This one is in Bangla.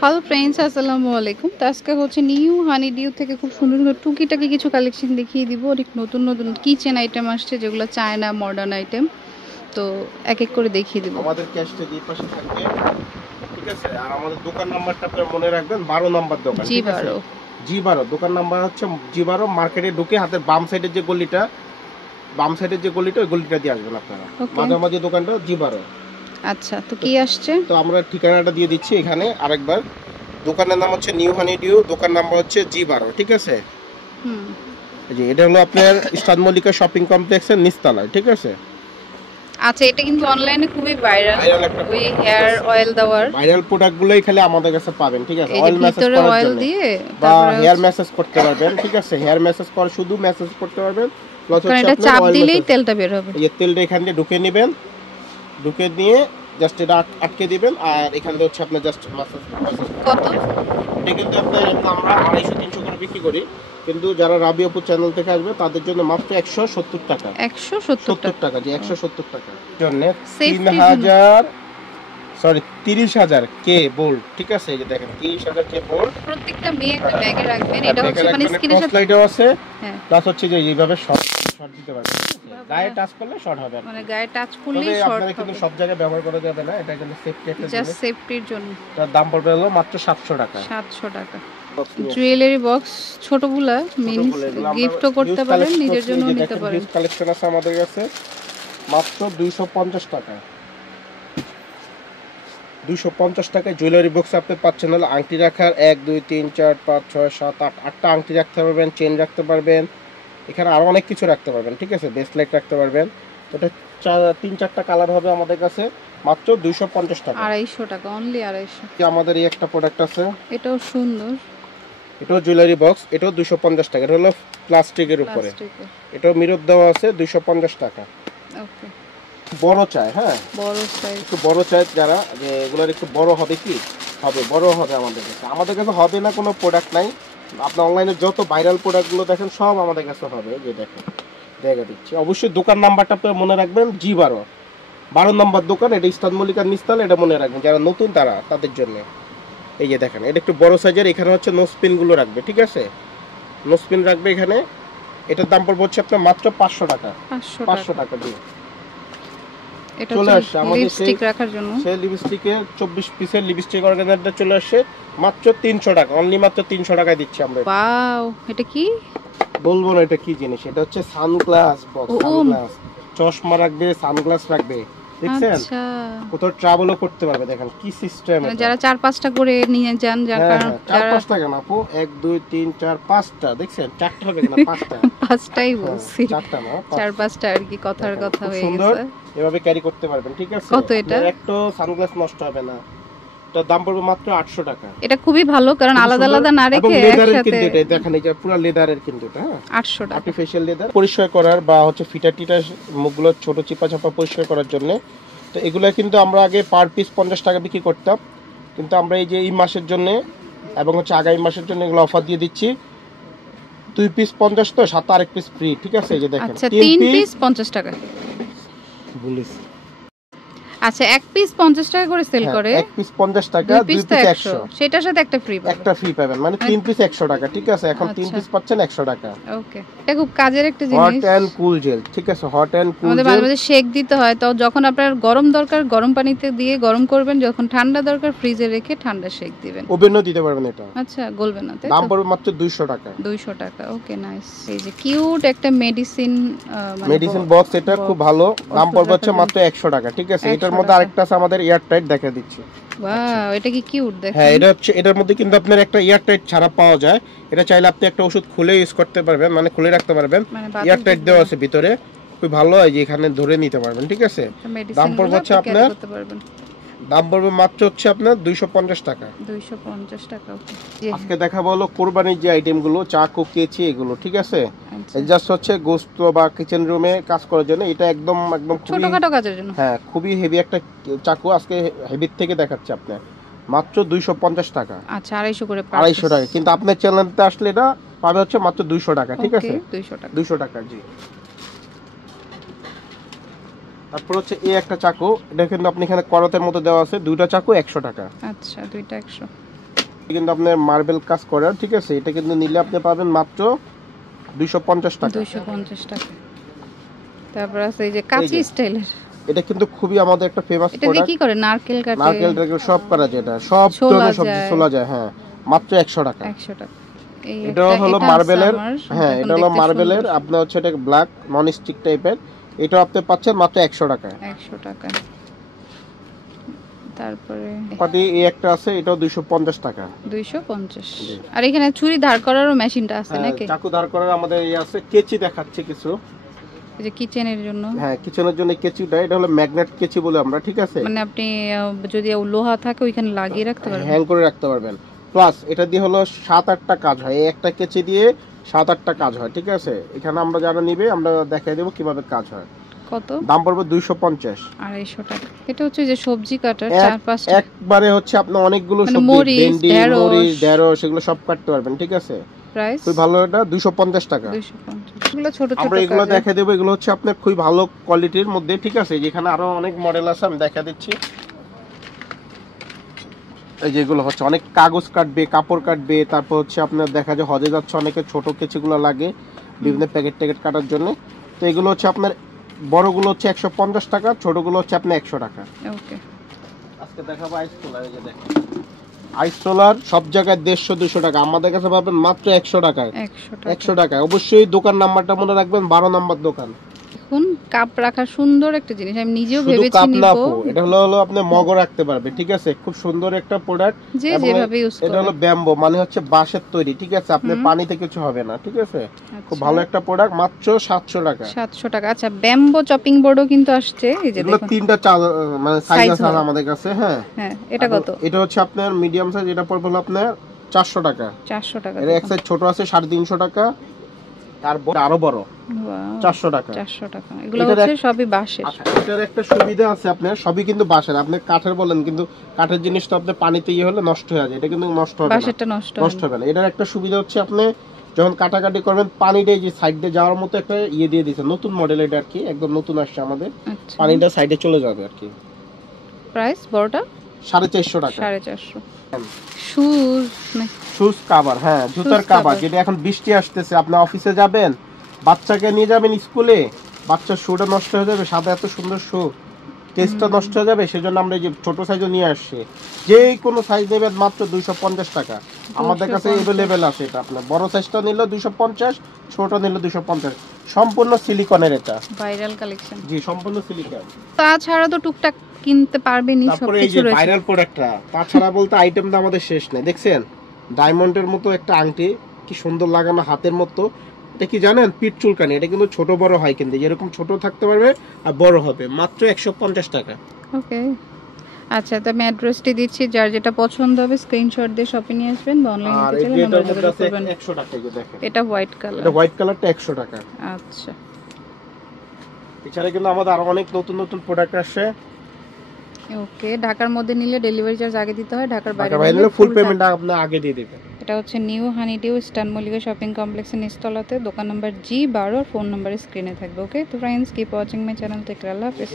হ্যালো ফ্রেন্ডস, আসসালামু আলাইকুম। তো আজকে হচ্ছে নিউ হানি ডিউ থেকে খুব সুন্দর সুন্দর টুকিটাকি কিছু কালেকশন দেখিয়ে দিব। অনেক নতুন নতুন কিচেন আইটেম আসছে, যেগুলো চায়না মডার্ন আইটেম। তো এক এক করে দেখিয়ে দিব। আমাদের ক্যাশটা এই পাশে থাকবে, ঠিক আছে। আর আমাদের দোকান নাম্বারটা আপনারা মনে রাখবেন, 12 নাম্বার দোকান, ঠিক আছে। জি12 দোকান নাম্বার হচ্ছে জি12। মার্কেটে ঢুকে হাতের বাম সাইডের যে গলিটা, ওই গলিটা দিয়ে আসবেন আপনারা। মাঝামাঝি দোকানটা জি12। আচ্ছা, তো কি আসছে? তো আমরা ঠিকানাটা দিয়ে দিচ্ছি এখানে আরেকবার। দোকানের নাম হচ্ছে নিউ হানি ডিউ, দোকান নাম্বার হচ্ছে জি12, ঠিক আছে। জি, এটা হলো আপনার ইস্টার্ন মল্লিকা শপিং কমপ্লেক্সের নিচতলায়, ঠিক আছে। আচ্ছা, এটা কিন্তু অনলাইনে খুবই ভাইরাল ওই হেয়ার অয়েল দেওয়ার ভাইরাল প্রোডাক্টগুলোই খালি আমাদের কাছে পাবেন, ঠিক আছে। অয়েল ম্যাসেজ করার জন্য বা হেয়ার ম্যাসেজ করতে পারবেন, ঠিক আছে। হেয়ার ম্যাসেজ করে শুধু ম্যাসেজ করতে পারবেন, প্লাস হচ্ছে এটা চাপ দিলেই তেলটা বের হবে। এই তেলটা এখান দিয়ে ঢুকে নেবেন, ঢুকে নিয়ে জাস্ট এটা আটকে দিবেন। আর এখান দিয়ে হচ্ছে আপনি জাস্ট ম্যাসেজ কত এটা কিন্তু আপনার আমরা 250-300 করে বিক্রি করি, কিন্তু যারা রাবি আপু চ্যানেল থেকে আসবে তাদের জন্য মাত্র 170 টাকা। 170 টাকা, জি 170 টাকা জন্য 30,000 কে বোল্ট, ঠিক আছে। এই যে দেখেন 30,000 কে বোল্ট, প্রত্যেকটা মেয়ে একটা ব্যাগে রাখবেন। এটা হচ্ছে মানে স্ক্রিনের সাথে লাইটও আছে, প্লাস হচ্ছে যে এইভাবে শর্ট দিতে পারবেন। গায়ে টাচ করলে শর্ট হবে, মানে গায়ে টাচ করলেই শর্ট হবে। কিন্তু সব জায়গায় ব্যবহার করা যাবে না, এটা কিন্তু সেফটি একটা জিনিস, জাস্ট সেফটির জন্য। তার দাম পড়বে হলো মাত্র 700 টাকা। 700 টাকা। জুয়েলারি বক্স ছোটগুলা মিন্স গিফটও করতে পারেন, নিজের জন্য নিতে পারেন। কালেকশন আছে আমাদের কাছে মাত্র 250 টাকা। 250 টাকায় জুয়েলারি বক্স আপনি পাচ্ছেন। হলো আংটি রাখার 1 2 3 4 5 6 7 8 8টা আংটি রাখতে পারবেন, চেন রাখতে পারবেন, এখানে আরো অনেক কিছু রাখতে পারবেন, ঠিক আছে। ব্রেসলেট রাখতে পারবেন। এটা 3-4টা কালার হবে আমাদের কাছে, মাত্র 250 টাকা। 250 টাকা, অনলি 250। আমাদের এই একটা প্রোডাক্ট আছে, এটাও সুন্দর, এটাও জুয়েলারি বক্স, এটাও 250 টাকা। এটা হলো প্লাস্টিকের উপরে, এটাও মিরর দেওয়া আছে, 250 টাকা। ওকে, বড় চাই, হ্যাঁ বড় সাইজ, একটু বড় চাই যারা, যে এগুলোর একটু বড় হবে, কি হবে, বড় হবে আমাদের কাছে। আমাদের কাছে হবে না কোনো প্রোডাক্ট নাই। আপনি অনলাইনে যত ভাইরাল প্রোডাক্টগুলো দেখেন সব আমাদের কাছে হবে। যে দেখেন জায়গা দিচ্ছি, অবশ্যই দোকান নাম্বারটা আপনারা মনে রাখবেন, জি12 নম্বর দোকান। এটা ইস্টার্ন মল্লিকার নিচতলা, এটা মনে রাখবেন যারা নতুন তাদের জন্য। এই যে দেখেন, এটা একটু বড় সাইজের, এখানে হচ্ছে নোসপিন গুলো রাখবে, ঠিক আছে। নোসপিন রাখবে এখানে। এটার দাম পড়বে হচ্ছে আপনার মাত্র 500 টাকা। 500 টাকা দিয়ে এটা চলে আসছে আমাদের লিপস্টিক রাখার জন্য। সেই লিপস্টিকে 24 পিসের লিপস্টিক অর্গানাইজারটা চলে আসছে মাত্র 300 টাকা, অনলি মাত্র 300 টাকায় দিচ্ছি আমরা। ওয়াও, এটা কি বলবো না এটা কি জিনিস। এটা হচ্ছে সানগ্লাস বক্স, সানগ্লাস, চশমা রাখবে, সানগ্লাস রাখবে, দেখছেন। আচ্ছা, কোথাও ট্রাভেলও করতে পারবে, দেখেন কি সিস্টেম। যারা 4-5টা করে নিয়ে যান, যার কারণ 4-5টা কেন আপু, 1 2 3 4 5টা, দেখছেন 4টা হবে না 5টা। 5টাই বলছি, 4টা না 4-5টা আর কি, কথার কথা হয়ে গেছে। এভাবে ক্যারি করতে পারবেন, ঠিক আছে। কত এটা? একটা সানগ্লাস নষ্ট হবে না। এটার দাম পড়বে মাত্র 800 টাকা। এটা খুবই ভালো, কারণ আলাদা আলাদা না রেখে একসাথে। এটা দেখেন, এই যে পুরো লেদারের কিন্তু এটা, হ্যাঁ 800 টাকা। আর্টিফিশিয়াল লেদার, পরিষ্কার করার বা হচ্ছে ফিটা টিটা মুখগুলো ছোট চিপা চাপা পরিষ্কার করার জন্য। তো এগুলো কিন্তু আমরা আগে পার পিস 50 টাকা বিক্রি করতাম, কিন্তু আমরা এই যে এই মাসের জন্য এবং হচ্ছে আগামী মাসের জন্য এগুলো অফার দিয়ে দিচ্ছি। 2 পিস 50, তো সাথে আরেক পিস ফ্রি, ঠিক আছে। এই যে দেখেন, আচ্ছা 3 পিস 50 টাকা বলিস। আচ্ছা, এক পিস 50 টাকা করে সেল করে। এক পিস 50 টাকা, 2 পিস 100, সেটার সাথে একটা ফ্রি পাবেন। একটা ফ্রি পাবেন, মানে 3 পিস 100 টাকা, ঠিক আছে। এখন 3 পিস পাচ্ছেন 100 টাকা। ওকে, এটা খুব কাজের একটা জিনিস। হট এন্ড কুল জেল, ঠিক আছে। হট এন্ড কুল জেল আমাদের মাঝে মাঝে শেক দিতে হয়, তো যখন আপনার গরম দরকার গরম পানিতে দিয়ে গরম করবেন, যখন ঠান্ডা দরকার ফ্রিজে রেখে ঠান্ডা শেক দিবেন। ওভেনও দিতে পারবেন এটা। আচ্ছা, গলবে না, তাই তো? দাম পড়বে মাত্র 200 টাকা। 200 টাকা, ওকে নাইস। এই যে কিউট একটা মেডিসিন বক্স, এটা খুব ভালো। দাম পড়বে হচ্ছে মাত্র 100 টাকা, ঠিক আছে। এটার মধ্যে আরেকটা আছে আমাদের এয়ার টাইট, দেখা দিচ্ছি। ওয়াও, এটা কি কিউট দেখেন। হ্যাঁ, এটা হচ্ছে, এটার মধ্যে কিন্তু আপনার একটা এয়ার টাইট ছাড়া পাওয়া যায়। এটা চাইলে আপনি একটা ওষুধ খুলে ইউজ করতে পারবেন, মানে খুলে রাখতে পারবেন। এয়ার টাইট দেওয়া আছে ভিতরে, খুব ভালো হয় যে এখানে ধরে নিতে পারবেন, ঠিক আছে। দাম পড়বে হচ্ছে আপনার, দাম পড়বে মাত্র হচ্ছে আপনার 250 টাকা। 250 টাকা, ওকে। আজকে দেখাবো হলো কোরবানির যে আইটেমগুলো, চাকু কেচি এগুলো, ঠিক আছে। জাস্ট হচ্ছে গোস্ত বা কিচেন রুমে কাজ করার জন্য। এটা একদম ছোটখাটো কাজের জন্য, হ্যাঁ খুবই হেভি একটা চাকু। আজকে হেভির থেকে দেখাচ্ছি আপনার, মাত্র 250 টাকা। আচ্ছা, 250 করে, 250 টাকা। কিন্তু আপনার চ্যানেলতে আসলে এটা পাবে হচ্ছে মাত্র 200 টাকা, ঠিক আছে। 200 টাকা, 200 টাকা, জি। তারপর হচ্ছে এই একটা চাকু, এটা কিন্তু আপনি এখানে করতের মতো দেওয়া আছে, দুইটা চাকু 100 টাকা। আচ্ছা, দুইটা 100। কিন্তু আপনার মার্বেল কাজ করার, ঠিক আছে, এটা কিন্তু নিলে আপনি পাবেন মাত্র 250 টাকা। 250 টাকা। তারপর আছে এই যে কাঁচি স্টাইলের, এটা কিন্তু খুবই আমাদের একটা ফেমাস এটা দিয়ে প্রোডাক্ট। কি করে? নারকেল কাটে, নারকেল টারকেল সব করা যায়, এটা সব ধরনের সবজি ছোলা যায়। হ্যাঁ, মাত্র 100 টাকা। 100 টাকা। এই এটা হলো মার্বেলের, হ্যাঁ এটা হলো মার্বেলের, আপনার হচ্ছে এটা ব্ল্যাক নন স্টিক টাইপের, এটা আপনি পাচ্ছেন মাত্র 100 টাকা। 100 টাকা। তারপরে পাটি এই একটা আছে, এটাও 250 টাকা। 250। আর এখানে ছুরি ধার করারও মেশিনটা আছে নাকি? চাকু ধার করার আমাদের এই আছে, কেচি দেখাচ্ছে কিছু, এই যে কিচেনের জন্য। হ্যাঁ কিচেনের জন্য কেচিটা, এটা হলো ম্যাগনেট কেচি বলে আমরা, ঠিক আছে, মানে আপনি যদি লোহা থাকে ওইখানে লাগিয়ে রাখতে পারবেন, হ্যাং করে রাখতে পারবেন। প্লাস এটা দিয়ে হলো 7-8টা কাজ হয়, এই একটা কেচি দিয়ে 7-8টা কাজ হয়, ঠিক আছে। এখানে আমরা যারা নিবে আমরা দেখাই দেব কিভাবে কাজ হয়। কত দাম পড়বে? 250। 250 টাকা। এটা হচ্ছে যে সবজি কাটার 4-5 একবারে হচ্ছে আপনি অনেকগুলো মানে সবজি, মরিচ, ভেন্ডি, ঢেঁড়স, মরিচ, ঢেঁড়স সেগুলো সব কাটতে পারবেন, ঠিক আছে। প্রাইস খুব ভালো, এটা 250 টাকা। 250। এগুলো ছোট ছোট আমরা এগুলো কাজে। দেখাই দেব, এগুলো হচ্ছে আপনার খুব ভালো কোয়ালিটির মধ্যে, ঠিক আছে। যেখানে আরো অনেক মডেল আছে, আমি দেখা দিচ্ছি। এই যেগুলো হচ্ছে অনেক কাগজ কাটবে, কাপড় কাটবে, তারপর হচ্ছে আপনার দেখা যায় হজে যাচ্ছে অনেকে ছোট কেচিগুলো লাগে বিভিন্ন প্যাকেট ট্যাকেট কাটার জন্য। তো এগুলো হচ্ছে আপনার বড়গুলো হচ্ছে 150 টাকা, ছোটগুলো হচ্ছে আপনার 100 টাকা। ওকে। আজকে দেখাবো আইস রোলার। এই যে দেখেন আইস রোলার সব জায়গায় 150-200 টাকা, আমাদের কাছে পাবেন মাত্র 100 টাকায়। 100 টাকায়। অবশ্যই দোকান নাম্বারটা মনে রাখবেন, 12 নাম্বার দোকান। এখন কাপ রাখার সুন্দর একটা জিনিস, আমি নিজেও শুধু ভেবেছি কাপ নিব। না আপু, এটা হলো আপনি মগও রাখতে পারবে, ঠিক আছে। খুব সুন্দর একটা প্রোডাক্ট, যে যেভাবে ইউজ করে। এটা হলো ব্যাম্বো, মানে হচ্ছে বাঁশের তৈরি, ঠিক আছে। আপনি পানিতে কিছু হবে না, ঠিক আছে। খুব ভালো একটা প্রোডাক্ট, মাত্র 700 টাকা। 700 টাকা। আচ্ছা, ব্যাম্বো চপিং বোর্ডও কিন্তু আসছে, এই যে এগুলো দেখুন। তিনটা মানে সাইজ আছে আমাদের কাছে। হ্যাঁ হ্যাঁ, এটা কত? এটা হচ্ছে আপনার মিডিয়াম সাইজ, এটা পড়বে হলো আপনার 400 টাকা। 400 টাকা। এর এক সাইজ ছোট আছে 350 টাকা, আর আরো বড় 400 টাকা। 400 টাকা। এগুলো হচ্ছে সবই বাঁশের। আচ্ছা, এটার একটা সুবিধা আছে, আপনার সবই কিন্তু বাঁশের, আপনি কাঠের বলেন, কিন্তু কাঠের জিনিসটা আপনি পানিতে ইয়ে হলে নষ্ট হয়ে যায়, এটা কিন্তু নষ্ট হবে না। বাঁশেরটা নষ্ট হবে না। এটার একটা সুবিধা হচ্ছে আপনি যখন কাটাকাটি করবেন, পানিটা যে সাইড দিয়ে যাওয়ার মতো একটা ইয়ে দিয়ে দিয়েছে, নতুন মডেল এটা আর কি, একদম নতুন আসছে আমাদের। পানিটা সাইডে চলে যাবে আর কি। প্রাইস বড়টা 450 টাকা। 450। শুজ শুজ কভার, হ্যাঁ জুতার কভার, যেটা এখন বৃষ্টি আসতেছে, আপনি অফিসে যাবেন, বাচ্চাকে নিয়ে যাবেন স্কুলে, বাচ্চার শুটা নষ্ট হয়ে যাবে, সাদা এত সুন্দর শু, কেসটা নষ্ট হয়ে যাবে, সেজন্য আমরা এই যে ছোট সাইজও নিয়ে আসছি। যে কোনো সাইজ নেবেন মাত্র 250 টাকা, আমাদের কাছে अवेलेबल আছে। এটা আপনার বড় সাইজটা নিলে 250, ছোট নিলে 250, সম্পূর্ণ সিলিকনের, এটা ভাইরাল কালেকশন। জি, সম্পূর্ণ সিলিকন। তাছাড়া তো টুকটাক কিনতে পারবেনই, তারপরে এই যে ভাইরাল প্রোডাক্টটা, তাছাড়া বলতে আইটেম তো আমাদের শেষ নেই। দেখছেন ডায়মন্ডের মতো একটা আংটি, কি সুন্দর লাগানো হাতের মতো, এটা কি জানেন? পিঠ চুলকানি। এটা কিন্তু ছোট বড় হয়, কিন্তু যেরকম ছোট থাকতে পারবে আর বড় হবে, মাত্র 150 টাকা। ওকে। আচ্ছা, তো আমি অ্যাড্রেসটি দিচ্ছি, যার যেটা পছন্দ হবে স্ক্রিনশট দিয়ে শপে নিয়ে আসবেন বা অনলাইনে আর নিতে চাইলে এটার নাম্বার মধ্যে যোগাযোগ আছে করবেন। 100 টাকা। এই যে দেখেন, এটা হোয়াইট কালার। এটা হোয়াইট কালারটা 100 টাকা। আচ্ছা, এছাড়া কিন্তু আমাদের আরো অনেক নতুন নতুন প্রোডাক্ট আসছে। ওকে। ঢাকার মধ্যে নিলে ডেলিভারি চার্জ আগে দিতে হয়, ঢাকার বাইরে নিলে ফুল পেমেন্ট আপনি আগে দিয়ে দিবেন। এটা হচ্ছে new honeydew eastern Mallika shopping কমপ্লেক্সের নিচতলাতে, দোকান নাম্বার G12, ফোন নাম্বার স্ক্রিনে থাকবে। ওকে, তো friends, keep watching my channel, take care, Allah হাফেজ।